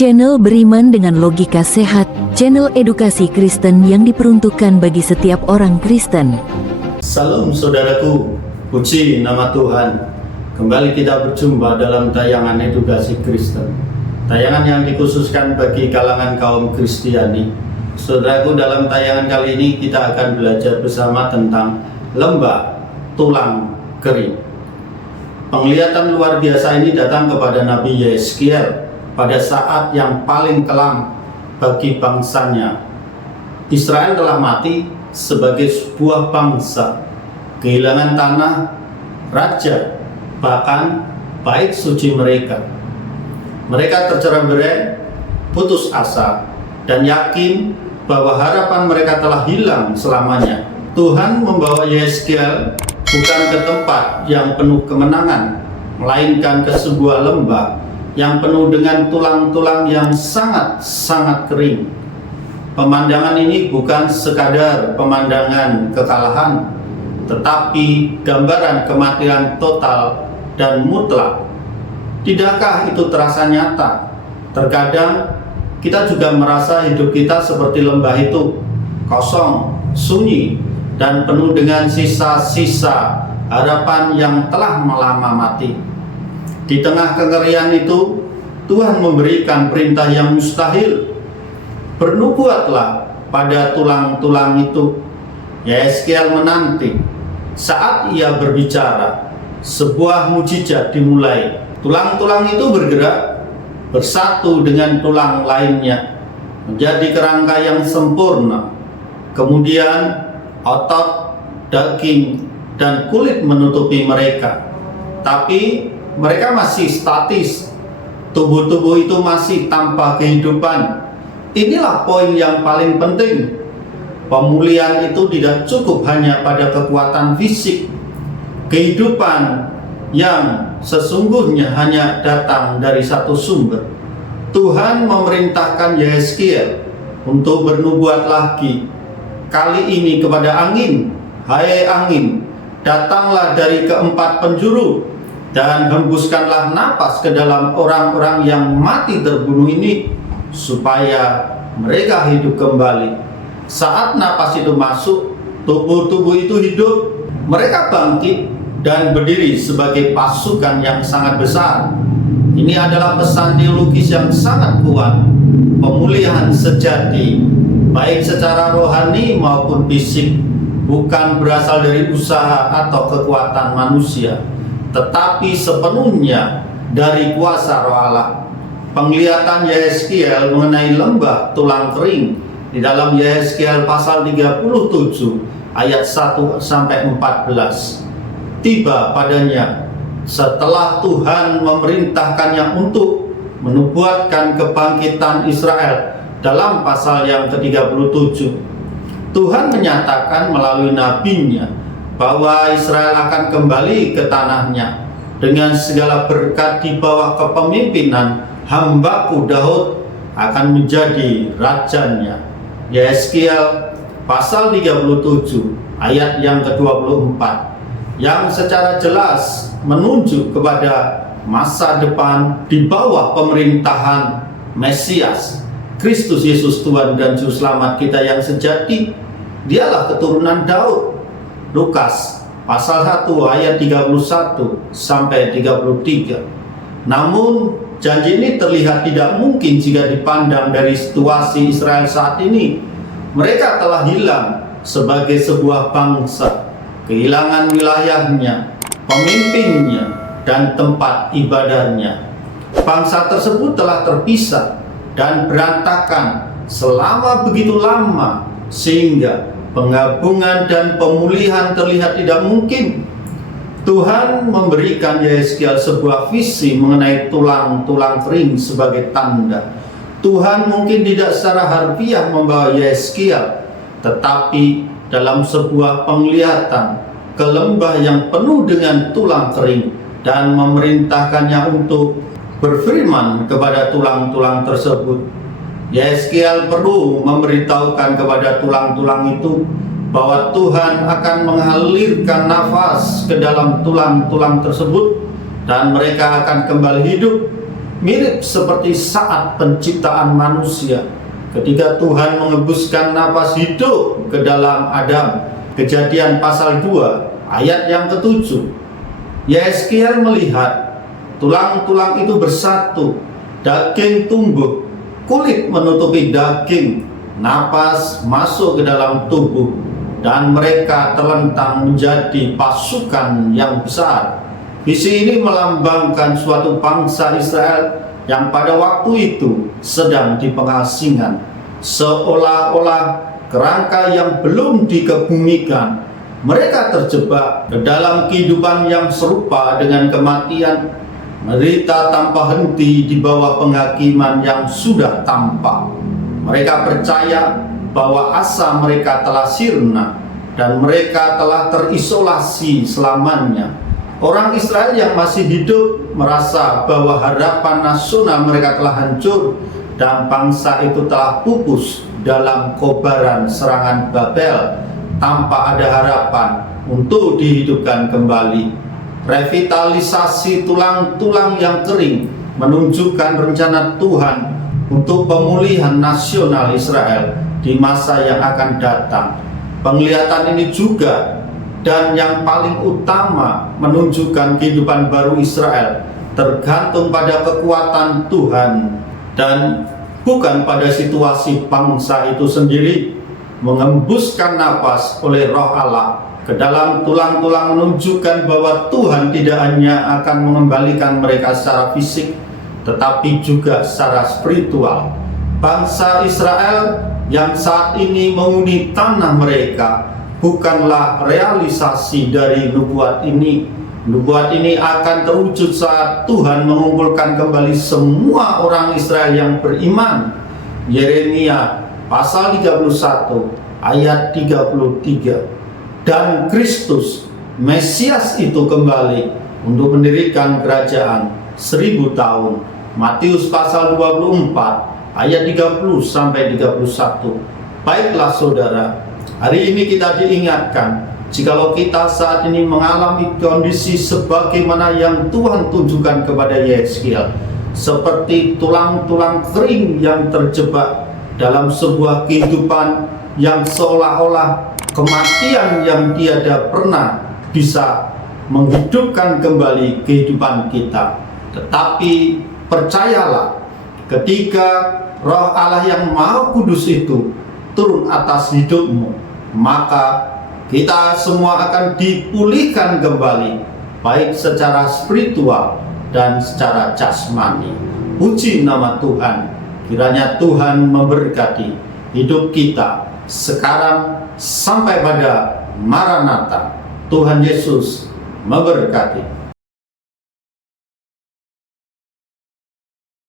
Channel beriman dengan logika sehat, channel edukasi Kristen yang diperuntukkan bagi setiap orang Kristen. Salam saudaraku, puji nama Tuhan. Kembali kita berjumpa dalam tayangan edukasi Kristen, tayangan yang dikhususkan bagi kalangan kaum Kristiani. Saudaraku, dalam tayangan kali ini kita akan belajar bersama tentang lembah tulang kering. Penglihatan luar biasa ini datang kepada Nabi Yeskiel pada saat yang paling kelam bagi bangsanya. Israel telah mati sebagai sebuah bangsa, kehilangan tanah, raja, bahkan bait suci mereka. Mereka tercerai-berai, putus asa, dan yakin bahwa harapan mereka telah hilang selamanya. Tuhan membawa Yeskiel bukan ke tempat yang penuh kemenangan, melainkan ke sebuah lembah yang penuh dengan tulang-tulang yang sangat-sangat kering. Pemandangan ini bukan sekadar pemandangan kekalahan, tetapi gambaran kematian total dan mutlak. Tidakkah itu terasa nyata? Terkadang kita juga merasa hidup kita seperti lembah itu, kosong, sunyi, dan penuh dengan sisa-sisa harapan yang telah lama mati. Di tengah kengerian itu, Tuhan memberikan perintah yang mustahil. Bernubuatlah pada tulang-tulang itu. Yeskiel menanti. Saat ia berbicara, sebuah mujizat dimulai. Tulang-tulang itu bergerak, bersatu dengan tulang lainnya, menjadi kerangka yang sempurna. Kemudian otot, daging, dan kulit menutupi mereka. Tapi mereka masih statis. Tubuh-tubuh itu masih tanpa kehidupan. Inilah poin yang paling penting. Pemulihan itu tidak cukup hanya pada kekuatan fisik. Kehidupan yang sesungguhnya hanya datang dari satu sumber. Tuhan memerintahkan Yeskiel untuk bernubuat lagi. Kali ini kepada angin. Hai angin, datanglah dari keempat penjuru dan hembuskanlah napas ke dalam orang-orang yang mati terbunuh ini, supaya mereka hidup kembali. Saat napas itu masuk, tubuh-tubuh itu hidup. Mereka bangkit dan berdiri sebagai pasukan yang sangat besar. Ini adalah pesan teologis yang sangat kuat. Pemulihan sejati, baik secara rohani maupun fisik, bukan berasal dari usaha atau kekuatan manusia, tetapi sepenuhnya dari kuasa Roh Allah. Penglihatan Yeskiel mengenai lembah tulang kering di dalam Yeskiel pasal 37 ayat 1 sampai 14 tiba padanya setelah Tuhan memerintahkannya untuk menubuatkan kebangkitan Israel dalam pasal yang ke-37. Tuhan menyatakan melalui nabinya bahwa Israel akan kembali ke tanahnya dengan segala berkat di bawah kepemimpinan hambaku Daud akan menjadi rajanya. Yeskiel pasal 37 ayat yang ke-24 yang secara jelas menunjuk kepada masa depan di bawah pemerintahan Mesias, Kristus Yesus Tuhan dan Juru Selamat kita yang sejati. Dialah keturunan Daud. Lukas pasal 1 ayat 31 sampai 33. Namun janji ini terlihat tidak mungkin jika dipandang dari situasi Israel saat ini. Mereka telah hilang sebagai sebuah bangsa, kehilangan wilayahnya, pemimpinnya, dan tempat ibadahnya. Bangsa tersebut telah terpisah dan berantakan selama begitu lama, sehingga penggabungan dan pemulihan terlihat tidak mungkin. Tuhan memberikan Yeskiel sebuah visi mengenai tulang-tulang kering sebagai tanda. Tuhan mungkin tidak secara harfiah membawa Yeskiel, tetapi dalam sebuah penglihatan ke lembah yang penuh dengan tulang kering dan memerintahkannya untuk berfirman kepada tulang-tulang tersebut. Yeskiel perlu memberitahukan kepada tulang-tulang itu bahwa Tuhan akan mengalirkan nafas ke dalam tulang-tulang tersebut dan mereka akan kembali hidup. mirip seperti saat penciptaan manusia ketika Tuhan menghembuskan napas hidup ke dalam Adam. Kejadian pasal 2 ayat yang ke-7. Yeskiel melihat tulang-tulang itu bersatu, daging tumbuh, kulit menutupi daging, napas masuk ke dalam tubuh, dan mereka terlentang menjadi pasukan yang besar. Visi ini melambangkan suatu bangsa Israel yang pada waktu itu sedang di pengasingan, seolah-olah kerangka yang belum dikebumikan. Mereka terjebak ke dalam kehidupan yang serupa dengan kematian, menderita tanpa henti di bawah penghakiman yang sudah tampak. Mereka percaya bahwa asa mereka telah sirna dan mereka telah terisolasi selamanya. Orang Israel yang masih hidup merasa bahwa harapan nasional mereka telah hancur dan bangsa itu telah pupus dalam kobaran serangan Babel tanpa ada harapan untuk dihidupkan kembali. Revitalisasi tulang-tulang yang kering menunjukkan rencana Tuhan untuk pemulihan nasional Israel di masa yang akan datang. Penglihatan ini juga dan yang paling utama menunjukkan kehidupan baru Israel tergantung pada kekuatan Tuhan dan bukan pada situasi bangsa itu sendiri. Mengembuskan napas oleh Roh Allah ke dalam tulang-tulang menunjukkan bahwa Tuhan tidak hanya akan mengembalikan mereka secara fisik, tetapi juga secara spiritual. Bangsa Israel yang saat ini menghuni tanah mereka bukanlah realisasi dari nubuat ini. Nubuat ini akan terwujud saat Tuhan mengumpulkan kembali semua orang Israel yang beriman. Yeremia pasal 31 ayat 33. Dan Kristus Mesias itu kembali untuk mendirikan kerajaan 1000 tahun. Matius pasal 24 ayat 30 sampai 31. Baiklah saudara, hari ini kita diingatkan jikalau kita saat ini mengalami kondisi sebagaimana yang Tuhan tunjukkan kepada Yeskiel, seperti tulang-tulang kering yang terjebak dalam sebuah kehidupan yang seolah-olah kematian yang tiada pernah bisa menghidupkan kembali kehidupan kita. Tetapi percayalah, ketika Roh Allah yang Maha Kudus itu turun atas hidupmu, maka kita semua akan dipulihkan kembali, baik secara spiritual dan secara jasmani. Puji nama Tuhan. Kiranya Tuhan memberkati hidup kita sekarang sampai pada Maranatha. Tuhan Yesus memberkati.